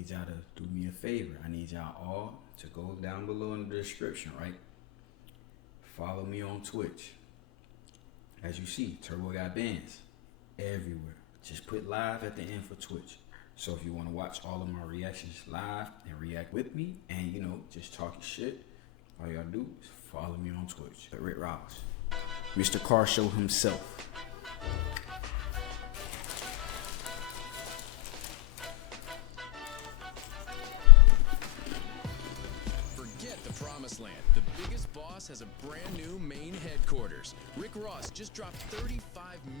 need y'all to do me a favor. I need y'all all to go down below in the description, right? Follow me on Twitch. As you see, Turbo got bands everywhere. Just put live at the end for Twitch. So if you want to watch all of my reactions live and react with me and, you know, just talking shit, all you gotta do is follow me on Twitch. Rick Ross, Mr. Car Show himself. Forget the promised land. The biggest boss has a brand new main headquarters. Rick Ross just dropped $35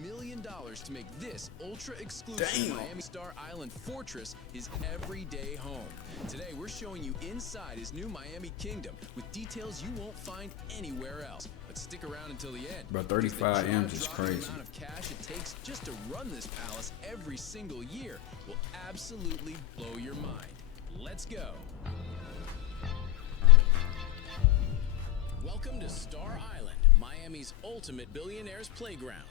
million to make this ultra-exclusive Miami Star Island fortress his everyday home. Today, we're showing you inside his new Miami Kingdom with details you won't find anywhere else. But stick around until the end. Bro, 35 M's is crazy. The amount of cash it takes just to run this palace every single year will absolutely blow your mind. Let's go. Welcome to Star Island, Miami's ultimate billionaire's playground.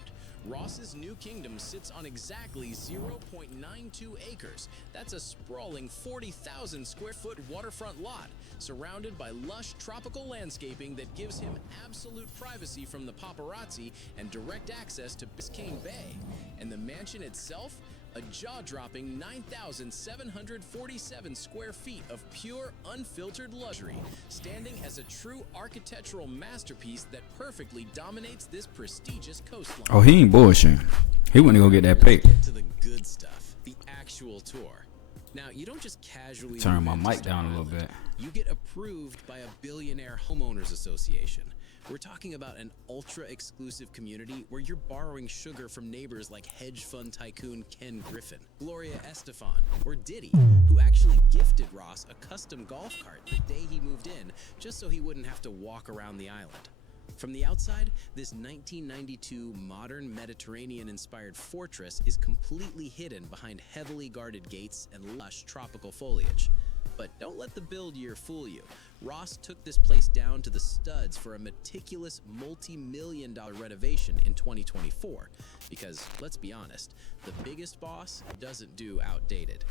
Ross's new kingdom sits on exactly 0.92 acres. That's a sprawling 40,000 square foot waterfront lot, surrounded by lush tropical landscaping that gives him absolute privacy from the paparazzi and direct access to Biscayne Bay. And the mansion itself? A jaw-dropping 9,747 square feet of pure, unfiltered luxury, standing as a true architectural masterpiece that perfectly dominates this prestigious coastline. Oh, he ain't bullshitting. He went to go get that pay. Get to the good stuff, the actual tour. Now, you don't just casually Turn my mic down a little bit. You get approved by a billionaire homeowners association. We're talking about an ultra-exclusive community where you're borrowing sugar from neighbors like hedge fund tycoon Ken Griffin, Gloria Estefan, or Diddy, who actually gifted Ross a custom golf cart the day he moved in, just so he wouldn't have to walk around the island. From the outside, this 1992 modern Mediterranean-inspired fortress is completely hidden behind heavily guarded gates and lush tropical foliage. But don't let the build year fool you. Ross took this place down to the studs for a meticulous multi-million-dollar renovation in 2024. Because, let's be honest, the biggest boss doesn't do outdated.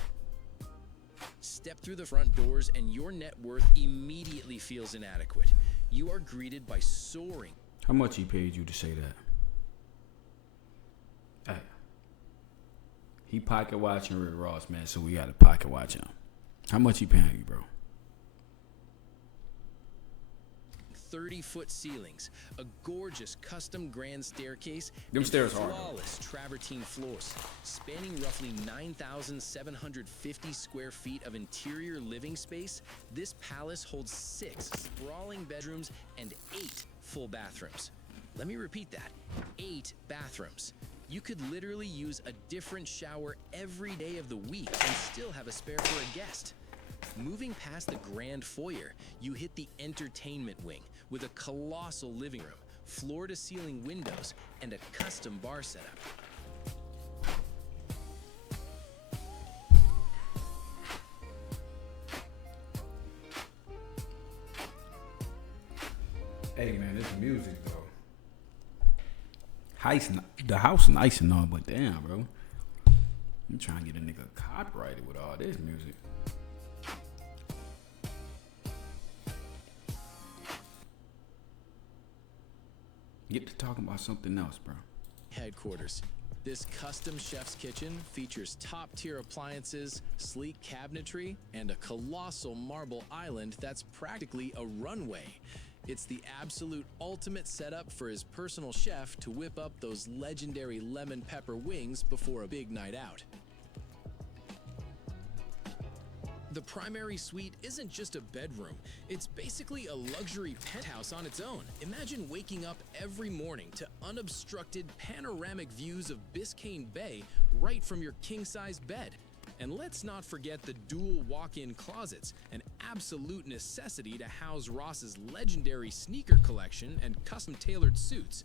Step through the front doors and your net worth immediately feels inadequate. You are greeted by soaring. How much he paid you to say that? Hey. He pocket watching Rick Ross, man, so we gotta pocket watch him. How much he paying you, bro? 30-foot ceilings, a gorgeous custom grand staircase, Them stairs hard, flawless travertine floors, spanning roughly 9,750 square feet of interior living space. This palace holds 6 sprawling bedrooms and 8 full bathrooms. Let me repeat that, 8 bathrooms. You could literally use a different shower every day of the week and still have a spare for a guest. Moving past the grand foyer, you hit the entertainment wing with a colossal living room, floor-to-ceiling windows, and a custom bar setup. Hey, man, this music, though. The house nice and all, but damn, bro. I'm trying to get a nigga copyrighted with all this music. Get to talking about something else, bro. Headquarters. This custom chef's kitchen features top-tier appliances, sleek cabinetry, and a colossal marble island that's practically a runway. It's the absolute ultimate setup for his personal chef to whip up those legendary lemon pepper wings before a big night out. The primary suite isn't just a bedroom, it's basically a luxury penthouse on its own. Imagine waking up every morning to unobstructed panoramic views of Biscayne Bay right from your king-size bed. And let's not forget the dual walk-in closets, an absolute necessity to house Ross's legendary sneaker collection and custom-tailored suits.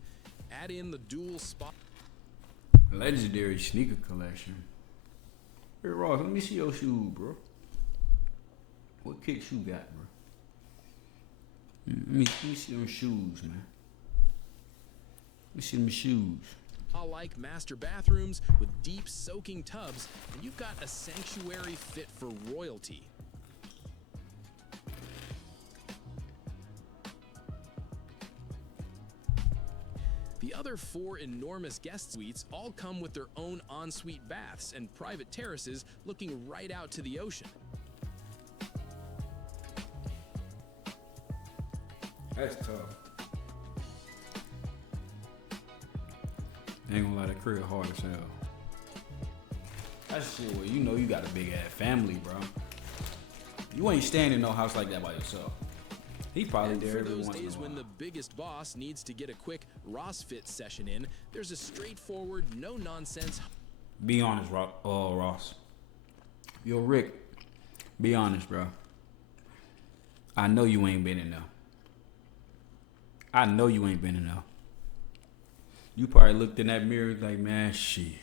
Add in the dual spot. Legendary sneaker collection. Hey, Ross, let me see your shoes, bro. What kicks you got, bro? Let me see them shoes, man. Let me see them shoes. spa-like master bathrooms with deep soaking tubs, and you've got a sanctuary fit for royalty. The other 4 enormous guest suites all come with their own ensuite baths and private terraces looking right out to the ocean. That's tough. Ain't gonna lie, that crib hard as hell. That's shit where you know you got a big ass family, bro. You ain't staying in no house like that by yourself. He probably there every once in a while. For those days when the biggest boss needs to get a quick Ross-fit session in, there's a straightforward, no-nonsense... Be honest, Ross. Yo, Rick, be honest, bro. I know you ain't been in there. I know you ain't been in there. You probably looked in that mirror like, man, shit.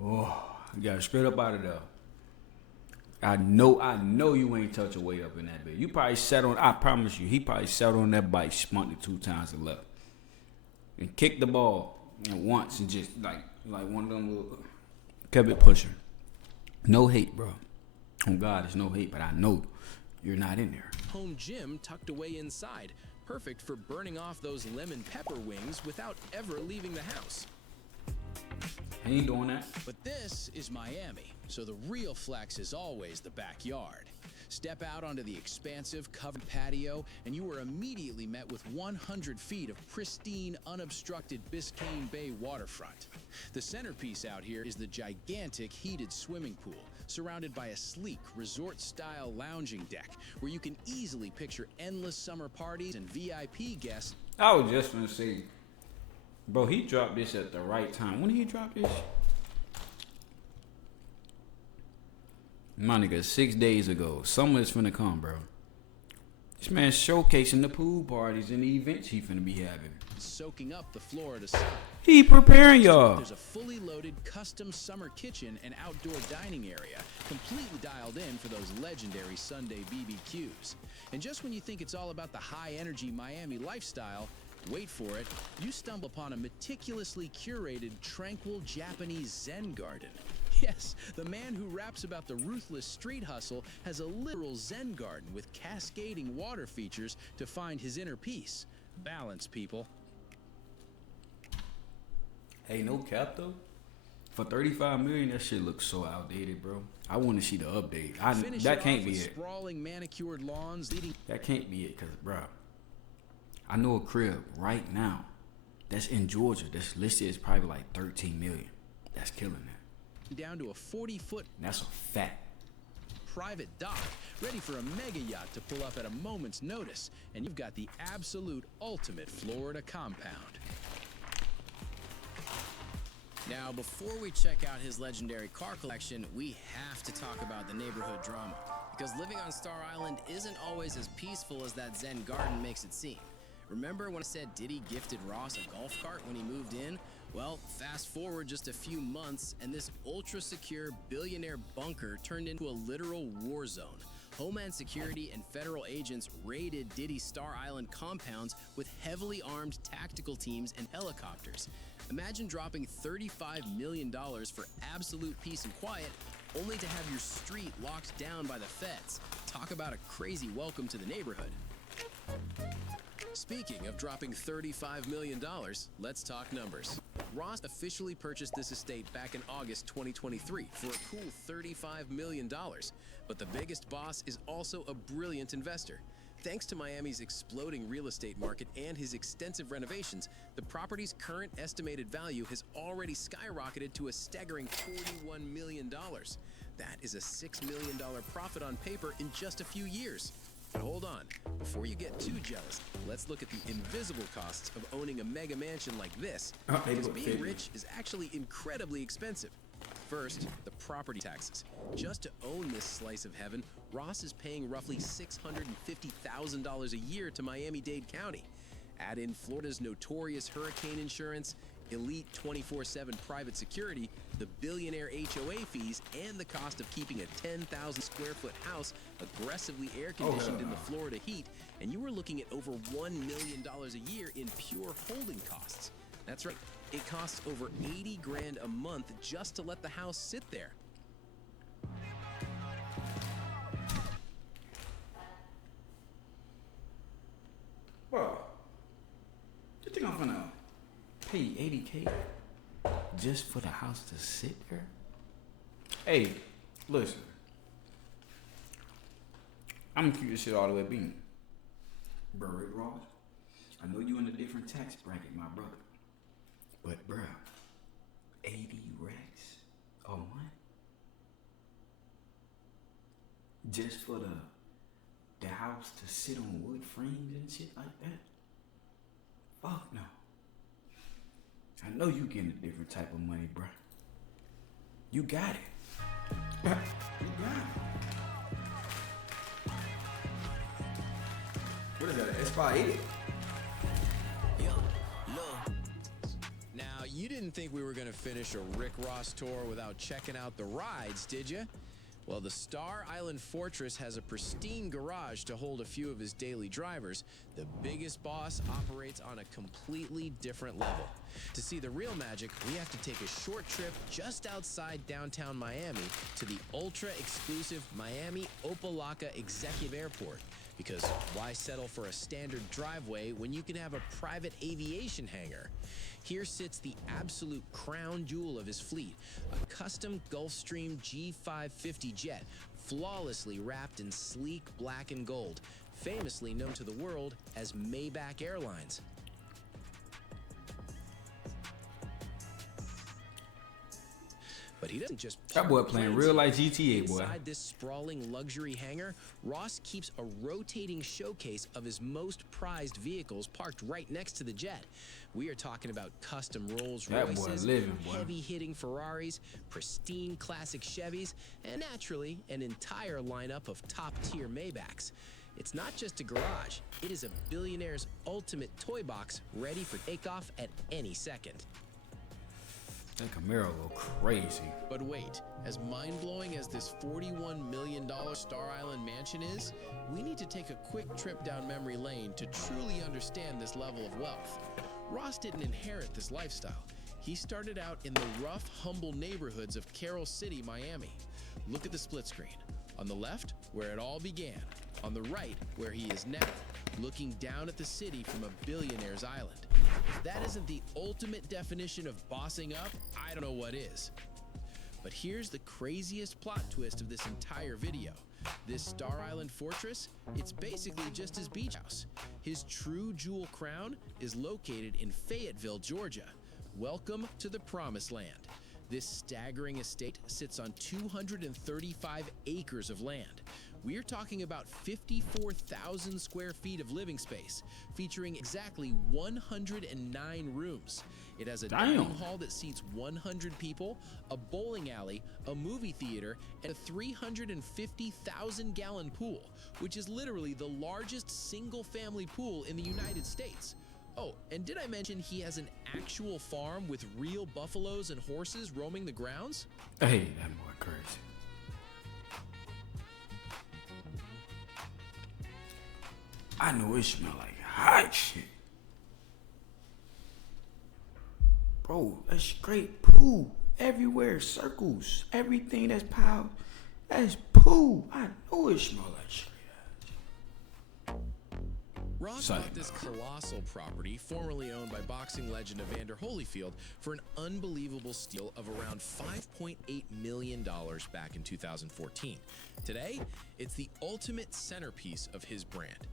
Oh, you got straight up out of there. I know you ain't touch a weight up in that bed. You probably sat on, I promise you, he probably sat on that bike, spunked it 2 times and left. And kicked the ball and once and just like one of them little, kept it pushing. No hate, bro. On God, there's no hate, but I know you're not in there. Home gym tucked away inside, perfect for burning off those lemon pepper wings without ever leaving the house. I ain't doing that. But this is Miami, so the real flex is always the backyard. Step out onto the expansive covered patio, and you are immediately met with 100 feet of pristine, unobstructed Biscayne Bay waterfront. The centerpiece out here is the gigantic heated swimming pool, surrounded by a sleek, resort-style lounging deck, where you can easily picture endless summer parties and VIP guests. I was just gonna say, bro, he dropped this at the right time. When did he drop this? My nigga, 6 days ago. Summer's finna come, bro. This man's showcasing the pool parties and the events he finna be having. Soaking up the Florida sun. He preparing y'all. There's a fully loaded custom summer kitchen and outdoor dining area, completely dialed in for those legendary Sunday BBQs. And just when you think it's all about the high-energy Miami lifestyle, wait for it, you stumble upon a meticulously curated, tranquil Japanese Zen garden. Yes, the man who raps about the ruthless street hustle has a literal Zen garden with cascading water features to find his inner peace. Balance, people. Hey, no cap though. For $35 million, that shit looks so outdated, bro. I want to see the update. That can't be it. Sprawling manicured lawns leading. That can't be it, cause bro, I know a crib right now that's in Georgia that's listed as probably like $13 million. That's killing that. Down to a 40-foot. That's a fact. Private dock, ready for a mega yacht to pull up at a moment's notice, and you've got the absolute ultimate Florida compound. Now, before we check out his legendary car collection, we have to talk about the neighborhood drama, because living on Star Island isn't always as peaceful as that Zen garden makes it seem. Remember when I said Diddy gifted Ross a golf cart when he moved in? Well, fast forward just a few months, and this ultra-secure billionaire bunker turned into a literal war zone. Homeland Security and federal agents raided Diddy's Star Island compounds with heavily armed tactical teams and helicopters. Imagine dropping $35 million for absolute peace and quiet, only to have your street locked down by the feds. Talk about a crazy welcome to the neighborhood. Speaking of dropping $35 million, let's talk numbers. Ross officially purchased this estate back in August 2023 for a cool $35 million. But the biggest boss is also a brilliant investor. Thanks to Miami's exploding real estate market and his extensive renovations, the property's current estimated value has already skyrocketed to a staggering $41 million. That is a $6 million profit on paper in just a few years. But hold on, before you get too jealous, let's look at the invisible costs of owning a mega mansion like this, because being rich is actually incredibly expensive. First, the property taxes. Just to own this slice of heaven, Ross is paying roughly $650,000 a year to Miami-Dade County. Add in Florida's notorious hurricane insurance, elite 24/7 private security, the billionaire HOA fees, and the cost of keeping a 10,000 square foot house aggressively air conditioned in the Florida heat, and you are looking at over $1 million a year in pure holding costs. That's right, It costs over 80 grand a month just to let the house sit there. Bro, you think I'm gonna pay 80K just for the house to sit there? Hey, listen. I'm gonna keep this shit all the way being. Bro, Rick Ross, I know you in a different tax bracket, my brother. But, bro, 80 racks a month? Just for the house to sit on wood frames and shit like that? Fuck no. I know you getting a different type of money, bro. You got it. You got it. What is that, an S580? Now, you didn't think we were going to finish a Rick Ross tour without checking out the rides, did you? Well, the Star Island Fortress has a pristine garage to hold a few of his daily drivers. The biggest boss operates on a completely different level. To see the real magic, we have to take a short trip just outside downtown Miami to the ultra-exclusive Miami Opa-locka Executive Airport. Because why settle for a standard driveway when you can have a private aviation hangar? Here sits the absolute crown jewel of his fleet, a custom Gulfstream G550 jet, flawlessly wrapped in sleek black and gold, famously known to the world as Maybach Airlines. But he doesn't just That boy playing real life GTA, boy. Inside this sprawling luxury hangar, Ross keeps a rotating showcase of his most prized vehicles parked right next to the jet. We are talking about custom Rolls That boy Royces, living, boy. heavy-hitting Ferraris, pristine classic Chevys, and naturally, an entire lineup of top-tier Maybachs. It's not just a garage, it is a billionaire's ultimate toy box ready for takeoff at any second. That Camaro go crazy. But wait, as mind-blowing as this $41 million Star Island mansion is, we need to take a quick trip down memory lane to truly understand this level of wealth. Ross didn't inherit this lifestyle. He started out in the rough, humble neighborhoods of Carroll City, Miami. Look at the split screen. On the left, where it all began. On the right, where he is now, looking down at the city from a billionaire's island. If that isn't the ultimate definition of bossing up, I don't know what is. But here's the craziest plot twist of this entire video. This Star Island Fortress, it's basically just his beach house. His true jewel crown is located in Fayetteville, Georgia. Welcome to the Promised Land. This staggering estate sits on 235 acres of land. We're talking about 54,000 square feet of living space, featuring exactly 109 rooms. It has a dining hall that seats 100 people, a bowling alley, a movie theater, and a 350,000-gallon pool, which is literally the largest single-family pool in the United States. Oh, and did I mention he has an actual farm with real buffaloes and horses roaming the grounds? Hey, that boy crazy. I know it smell like hot shit. Bro, that's straight poo. Everywhere, circles, everything that's piled, that's poo. I know it smell like shit. Ross bought this colossal property, formerly owned by boxing legend Evander Holyfield, for an unbelievable steal of around $5.8 million back in 2014. Today, it's the ultimate centerpiece of his brand.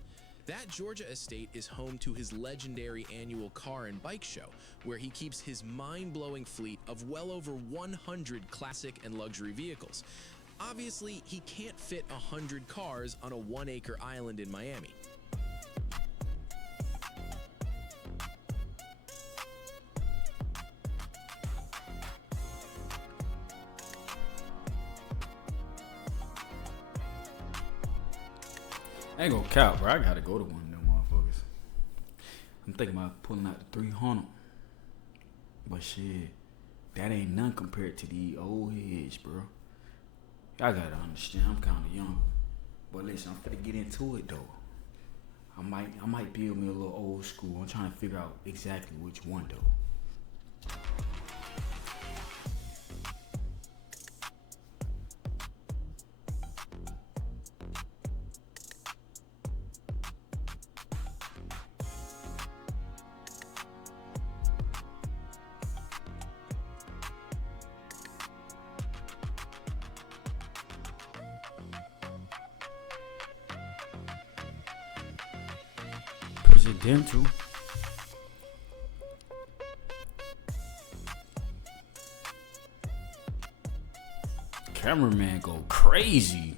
That Georgia estate is home to his legendary annual car and bike show, where he keeps his mind-blowing fleet of well over 100 classic and luxury vehicles. Obviously, he can't fit 100 cars on a 1-acre island in Miami. I ain't gonna count, bro. I gotta go to one of them motherfuckers. I'm thinking about pulling out the 300. But shit, that ain't none compared to the old heads, bro. Y'all gotta understand, I'm kinda young. But listen, I'm finna get into it though. I might build me a little old school. I'm trying to figure out exactly which one though. Presidential. Cameraman go crazy.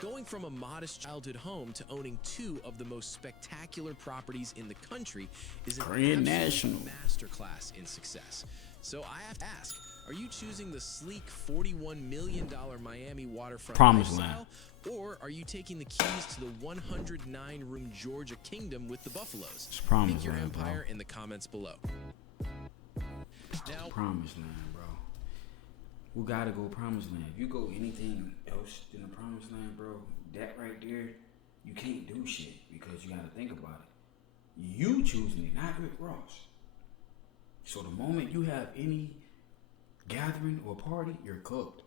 Going from a modest childhood home to owning two of the most spectacular properties in the country is an Grand absolute National. masterclass in success. So I have to ask, are you choosing the sleek $41 million Miami waterfront Promised lifestyle, or are you taking the keys to the 109-room Georgia Kingdom with the Buffaloes? It's Promised Pick your Land, bro. empire in the comments below. Now, Promised Land, bro. We gotta go Promised Land. If you go anything else than the Promised Land, bro, that right there, you can't do shit because you gotta think about it. You choosing it, not Rick Ross. So the moment you have any gathering or party, you're cooked.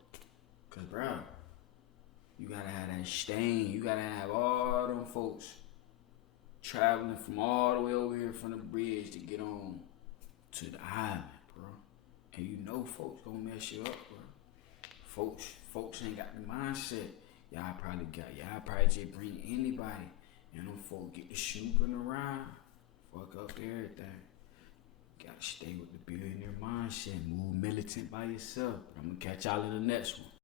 Cause, bro, you gotta have that stain. You gotta have all them folks traveling from all the way over here from the bridge to get on to the island, bro. And you know folks gonna mess you up, bro. Folks ain't got the mindset. Y'all probably just bring anybody. And them folks get to snooping around. Fuck up everything. Gotta stay with the billionaire mindset. Move militant by yourself. I'm gonna catch y'all in the next one.